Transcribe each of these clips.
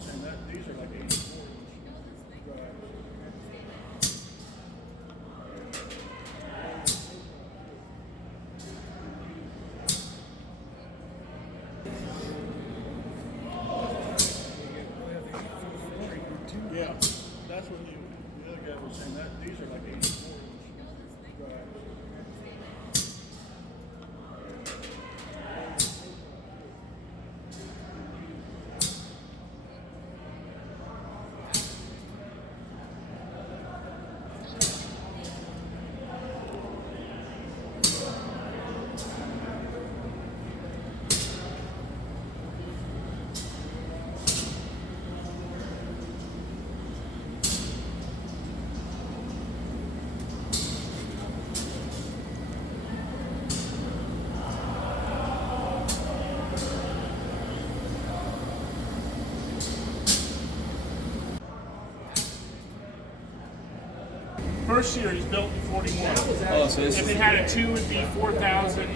was saying that these are like 84 inch drives. Yeah, that's what the other guy was saying that these are like 84 inch drives. First series built in 41. Oh, so this If is it had a 2, it'd be 4,000. It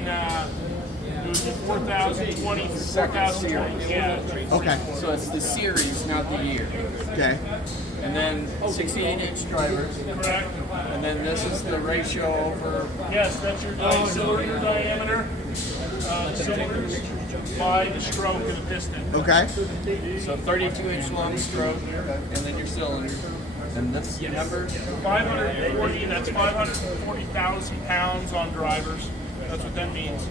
would be 4,020, 4,020. Yeah. Okay. so it's the series, not the year. Okay. And then 68-inch drivers. Correct. And then this is the ratio over. Yes, that's your cylinder diameter. Cylinders by the stroke of the piston. Okay. So 32-inch long stroke, and then your cylinder. And this number. 540. That's 540,000 pounds on drivers. That's what that means.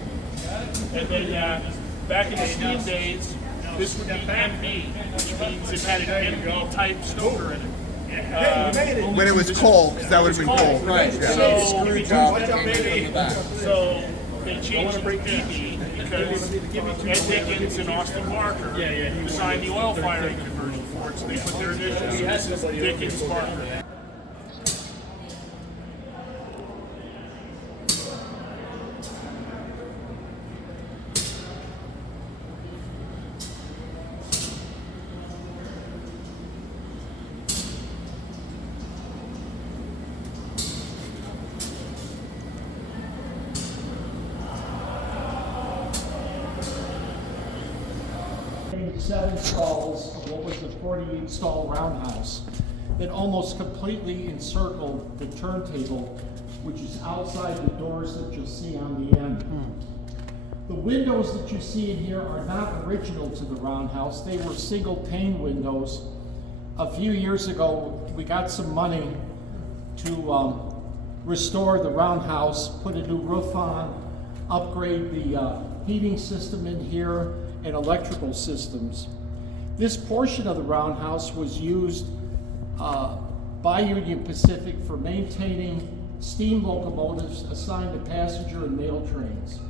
And then back in the steam days, this would be MB, which means it had an MB type stoker in it. When it was cold, because that would have been cold. Right. Yeah. Screw job in the back. So they changed it to BB because Ed Dickens and Austin Barker designed the oil firing conversion for it, so they put their initials. This is Dickens Barker. Seven stalls of what was the 48 stall roundhouse that almost completely encircled the turntable, which is outside the doors that you'll see on the end. The windows that you see in here are not original to the roundhouse. They were single pane windows. A few years ago, we got some money to restore the roundhouse, put a new roof on, upgrade the heating system in here, and electrical systems. This portion of the roundhouse was used by Union Pacific for maintaining steam locomotives assigned to passenger and mail trains.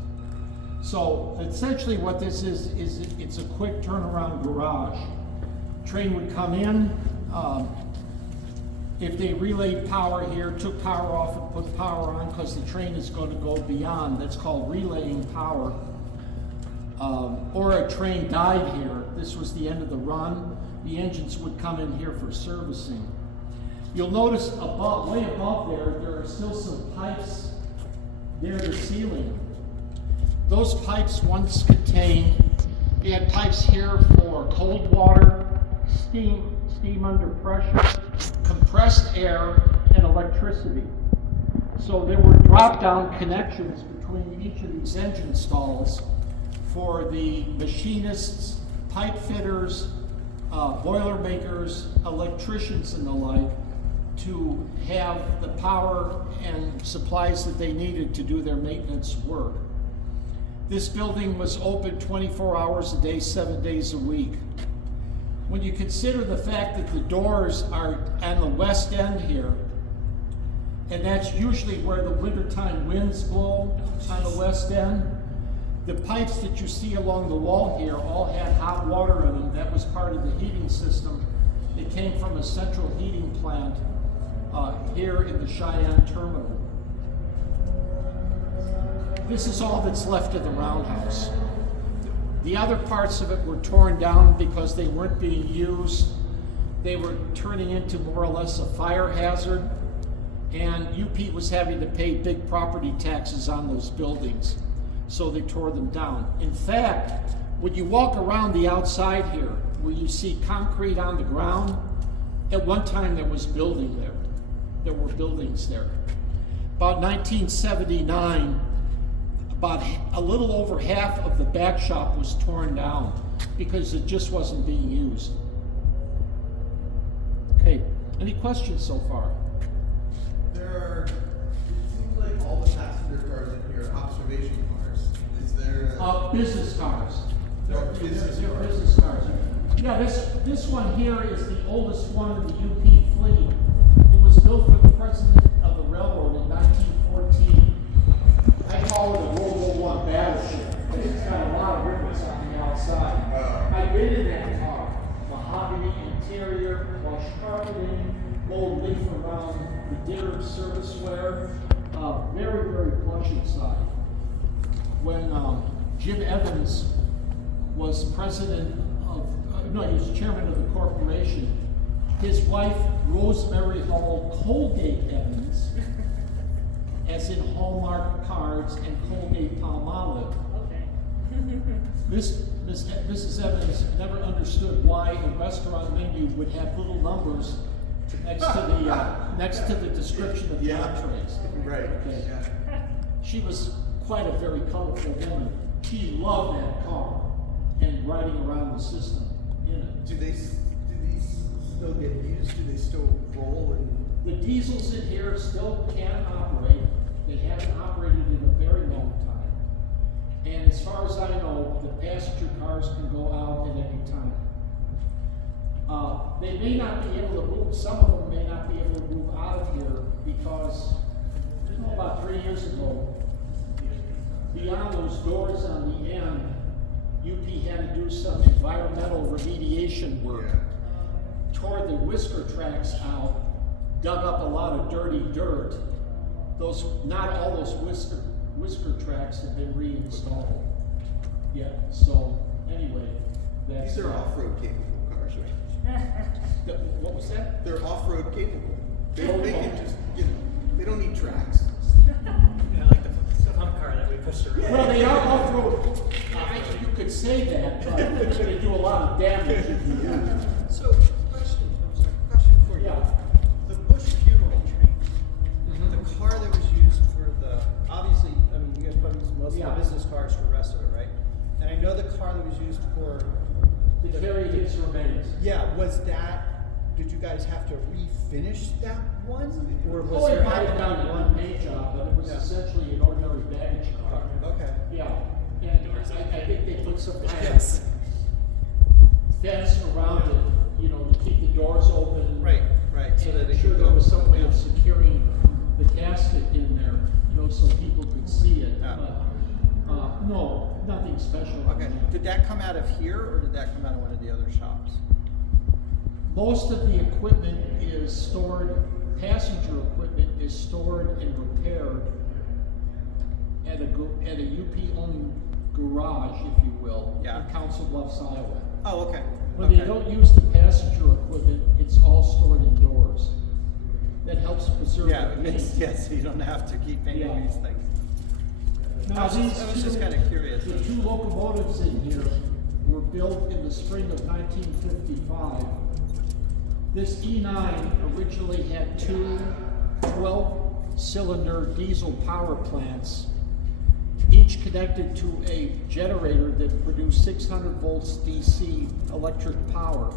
So essentially what this is it's a quick turnaround garage. Train would come in, if they relayed power here, took power off and put power on because the train is going to go beyond, that's called relaying power. Or a train died here. This was the end of the run. The engines would come in here for servicing. You'll notice above, way above there are still some pipes near the ceiling. Those pipes once contained, they had pipes here for cold water, steam under pressure, compressed air, and electricity. So there were drop-down connections between each of these engine stalls for the machinists, pipe fitters, boiler makers, electricians and the like to have the power and supplies that they needed to do their maintenance work. This building was open 24 hours a day, 7 days a week. When you consider the fact that the doors are on the west end here, and that's usually where the wintertime winds blow on the west end, the pipes that you see along the wall here all had hot water in them. That was part of the heating system. It came from a central heating plant here in the Cheyenne terminal. This is all that's left of the roundhouse. The other parts of it were torn down because they weren't being used. They were turning into more or less a fire hazard, and UP was having to pay big property taxes on those buildings. So they tore them down. In fact, when you walk around the outside here, where you see concrete on the ground, at one time there was building there. There were buildings there. About 1979, about a little over half of the back shop was torn down because it just wasn't being used. Okay, any questions so far? It seems like all the passenger cars in here are observation cars. Is there Business cars. They're business cars? business cars. Yeah, this one here is the oldest one in the UP fleet. It was built for the president of the railroad in 1914. I call it a World War I battleship, but it's got a lot of ribbons on the outside. I've been in that car. Mahogany interior, plush carpeting, gold leaf around the dinner serviceware. Very, very plush inside. When Jim Evans was president of, he was chairman of the corporation, his wife, Rosemary Hall Colgate Evans, as in Hallmark cards and Colgate Palmolive. Mrs. Evans never understood why a restaurant menu would have little numbers next to the description of the entrees. Right. Okay. Yeah. She was quite a very colorful woman. She loved that car and riding around the system in it. Do these still get used? Do they still roll? And The diesels in here still can operate. They haven't operated in a very long time. And as far as I know, the passenger cars can go out at any time. They may not be able to move, some of them may not be able to move out of here because, about 3 years ago, beyond those doors on the end, UP had to do some environmental remediation work. Tore the whisker tracks out, dug up a lot of dirty dirt. Not all those whisker tracks have been reinstalled yet. So anyway, that's these are off-road capable cars, right? What was that? They're off-road capable. They can just, they don't need tracks. Yeah, like the pump car that we pushed around. Well, they are off-road. You could say that, but they do a lot of damage. So, question for you. Yeah. The Bush funeral train, the car that was used for obviously, I mean, you guys probably use most of the business cars for the rest of it, right? And I know the car that was used for To carry his remains. yeah, did you guys have to refinish that one? Or was Oh, it there might have done one paint job, but it was essentially an ordinary baggage car. Okay. Yeah, and I think they put some kind of fence around it, to keep the doors open. Right, so And that I'm it sure could there go. was some way of securing the casket in there, so people could see it. Yeah. But, no, nothing special. Okay, did that come out of here, or did that come out of one of the other shops? Most of the equipment is stored, passenger equipment is stored and repaired at a UP-owned garage, if you will, Yeah. in Council Bluffs, Iowa. Oh, okay. When they don't use the passenger equipment, it's all stored indoors. That helps preserve Yeah, the it makes, paint. so you don't have to keep painting Yeah. these things. Now, I was just kind of curious. The two locomotives in here were built in the spring of 1955. This E9 originally had two 12-cylinder diesel power plants, each connected to a generator that produced 600 volts DC electric power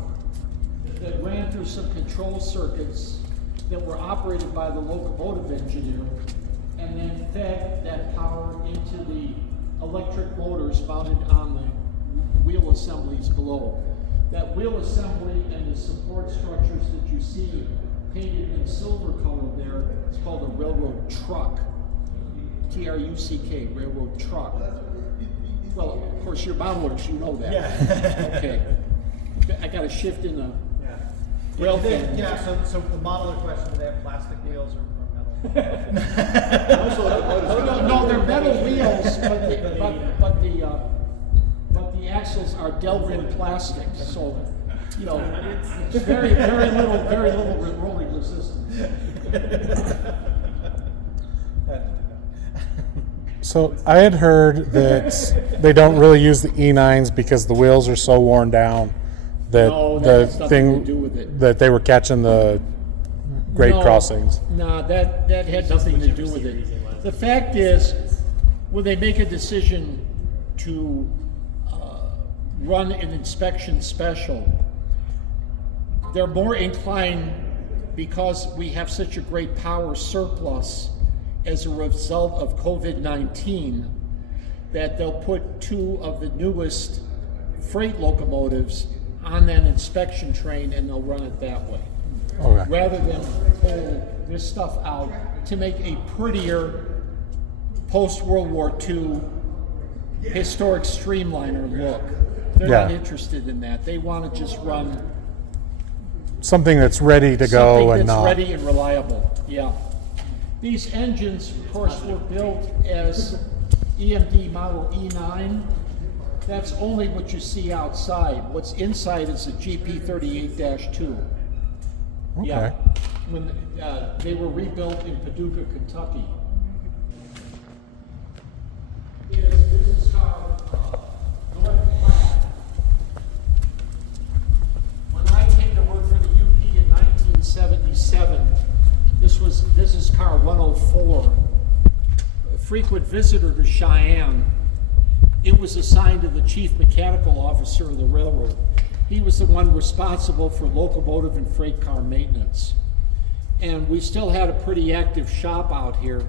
that ran through some control circuits that were operated by the locomotive engineer and then fed that power into the electric motors mounted on the wheel assemblies below. That wheel assembly and the support structures that you see painted in silver color there, it's called a railroad truck. T-R-U-C-K, railroad truck. Well, of course, you're modelers, you know that. Yeah. Okay. I got to shift in the railfan. Yeah, so the modeler question, do they have plastic wheels or metal? No, they're metal wheels, but the axles are Delrin plastic, so it's very little rolling resistance. So I had heard that they don't really use the E9s because the wheels are so worn down that No, that the has nothing thing to do with it. that they were catching the grade No, crossings. No, that had nothing to do with it. The fact is, when they make a decision to run an inspection special, they're more inclined, because we have such a great power surplus as a result of COVID-19, that they'll put 2 of the newest freight locomotives on that inspection train and they'll run it that way. Okay. Rather than pull this stuff out to make a prettier post-World War II historic streamliner look. They're not Yeah. interested in that. They want to just run Something that's ready to go something and that's not. ready and reliable. Yeah. These engines, of course, were built as EMD model E9. That's only what you see outside. What's inside is a GP38-2. Okay. Yeah. When they were rebuilt in Paducah, Kentucky. This is how North Platte. When I came to work for the UP in 1977, this is car 104. A frequent visitor to Cheyenne. It was assigned to the chief mechanical officer of the railroad. He was the one responsible for locomotive and freight car maintenance. And we still had a pretty active shop out here.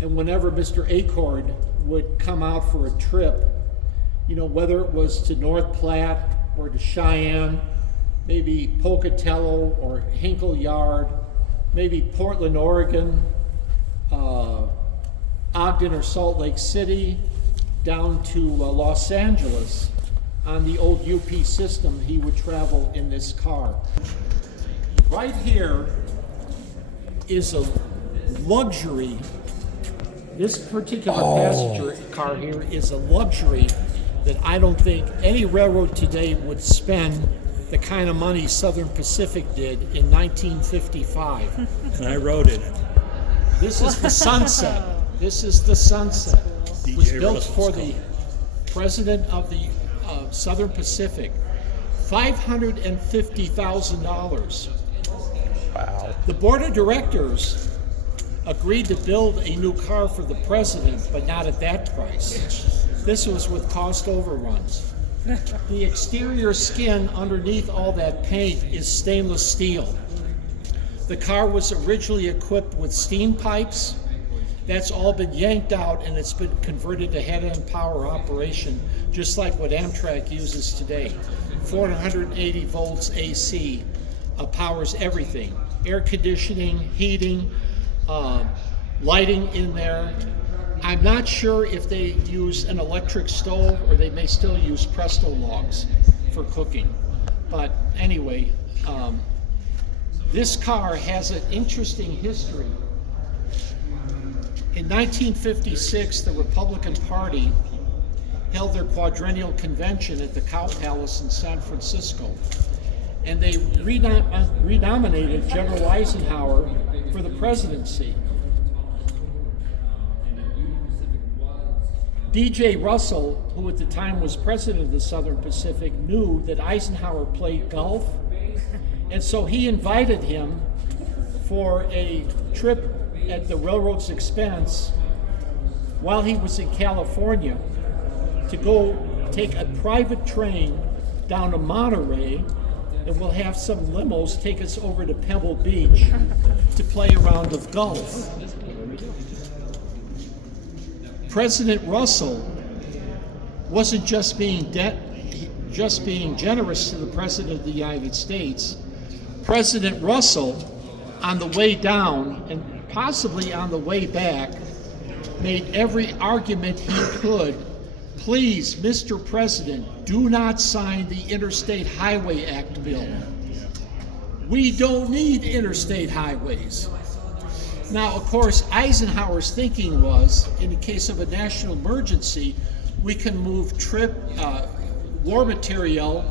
And whenever Mr. Acord would come out for a trip, you know, whether it was to North Platte or to Cheyenne, maybe Pocatello or Hinkle Yard, maybe Portland, Oregon, Ogden or Salt Lake City, down to Los Angeles, on the old UP system, he would travel in this car. Right here is a luxury. This particular passenger car here is a luxury that I don't think any railroad today would spend the kind of money Southern Pacific did in 1955. And I rode in it. This is the Sunset. This is the Sunset. It was DJ built Russell's for car. the president of the Southern Pacific. $550,000. Wow. The board of directors agreed to build a new car for the president, but not at that price. This was with cost overruns. The exterior skin underneath all that paint is stainless steel. The car was originally equipped with steam pipes. That's all been yanked out and it's been converted to head-end power operation, just like what Amtrak uses today. 480 volts AC powers everything. Air conditioning, heating, lighting in there. I'm not sure if they use an electric stove or they may still use Presto logs for cooking. But anyway, this car has an interesting history. In 1956, the Republican Party held their quadrennial convention at the Cow Palace in San Francisco. And they renominated General Eisenhower for the presidency. D.J. Russell, who at the time was president of the Southern Pacific, knew that Eisenhower played golf. And so he invited him for a trip at the railroad's expense while he was in California to go take a private train down to Monterey, and we'll have some limos take us over to Pebble Beach to play a round of golf. President Russell wasn't just being generous to the President of the United States. President Russell, on the way down and possibly on the way back, made every argument he could. Please, Mr. President, do not sign the Interstate Highway Act bill. We don't need interstate highways. Now, of course, Eisenhower's thinking was, in the case of a national emergency, we can move war material,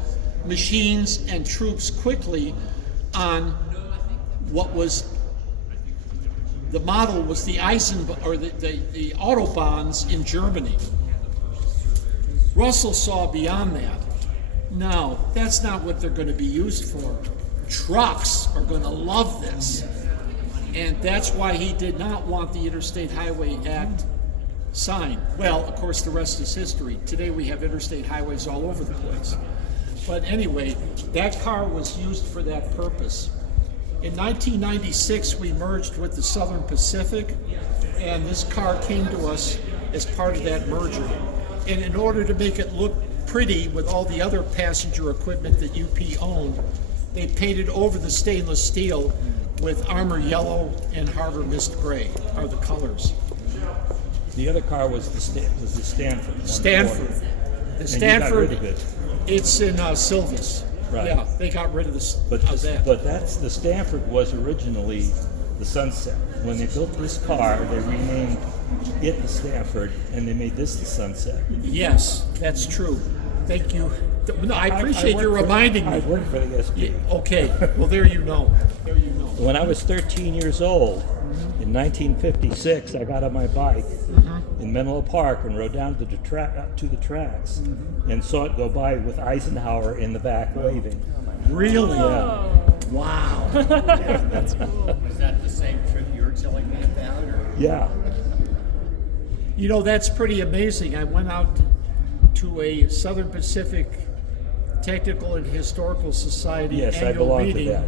machines, and troops quickly on what was the model was the the Autobahns in Germany. Russell saw beyond that. No, that's not what they're going to be used for. Trucks are going to love this. And that's why he did not want the Interstate Highway Act signed. Well, of course, the rest is history. Today we have interstate highways all over the place. But anyway, that car was used for that purpose. In 1996, we merged with the Southern Pacific, and this car came to us as part of that merger. And in order to make it look pretty with all the other passenger equipment that UP owned, they painted over the stainless steel with Armor Yellow and Harbor Mist Gray are the colors. The other car was the Stanford. 140. Stanford. The And Stanford, you got rid of it. it's in Silvis. Right. Yeah, they got rid of But that. that's the Stanford was originally the Sunset. When they built this car, they renamed it the Stanford, and they made this the Sunset. Yes, that's true. Thank you. No, I appreciate you worked reminding I me. worked for the SP. Okay, well, there you know. There you know. When I was 13 years old, in 1956, I got on my bike in Menlo Park and rode down to the tracks and saw it go by with Eisenhower in the back waving. Really? Yeah. Wow. That's cool. Was that the same trip you were telling me about? Or? Yeah. You know, that's pretty amazing. I went out to a Southern Pacific Technical and Historical Society Yes, I annual belong meeting, to that.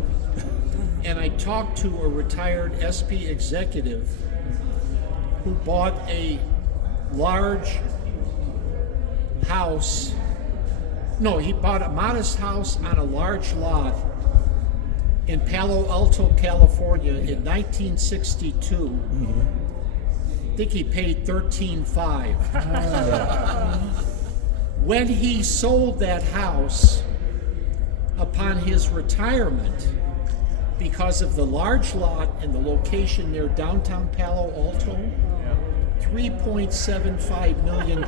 and I talked to a retired SP executive who bought a large house. No, he bought a modest house on a large lot in Palo Alto, California in 1962. I think he paid $13,500. When he sold that house upon his retirement, because of the large lot and the location near downtown Palo Alto, $3.75 million.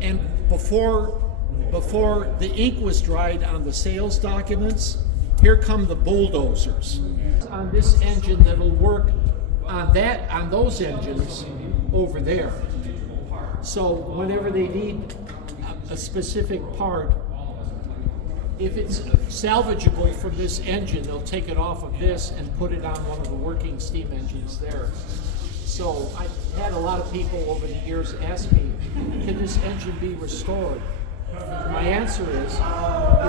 And before the ink was dried on the sales documents, here come the bulldozers on this engine that'll work on those engines over there. So whenever they need a specific part, if it's salvageable from this engine, they'll take it off of this and put it on one of the working steam engines there. So I've had a lot of people over the years ask me, can this engine be restored? My answer is,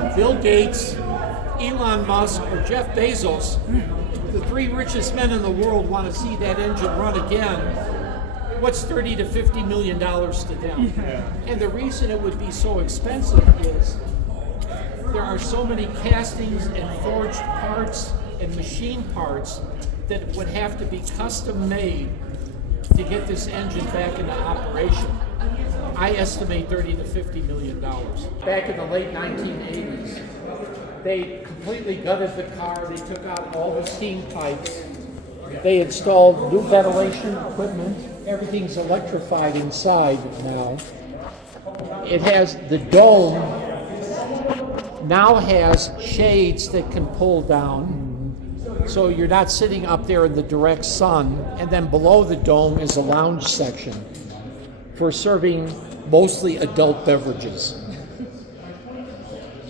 if Bill Gates, Elon Musk, or Jeff Bezos, the three richest men in the world, want to see that engine run again, what's $30 to $50 million to them? And the reason it would be so expensive is there are so many castings and forged parts and machine parts that would have to be custom made to get this engine back into operation. I estimate $30 to $50 million. Back in the late 1980s, they completely gutted the car. They took out all the steam pipes. They installed new ventilation equipment. Everything's electrified inside now. It has the dome now has shades that can pull down, so you're not sitting up there in the direct sun. And then below the dome is a lounge section for serving mostly adult beverages.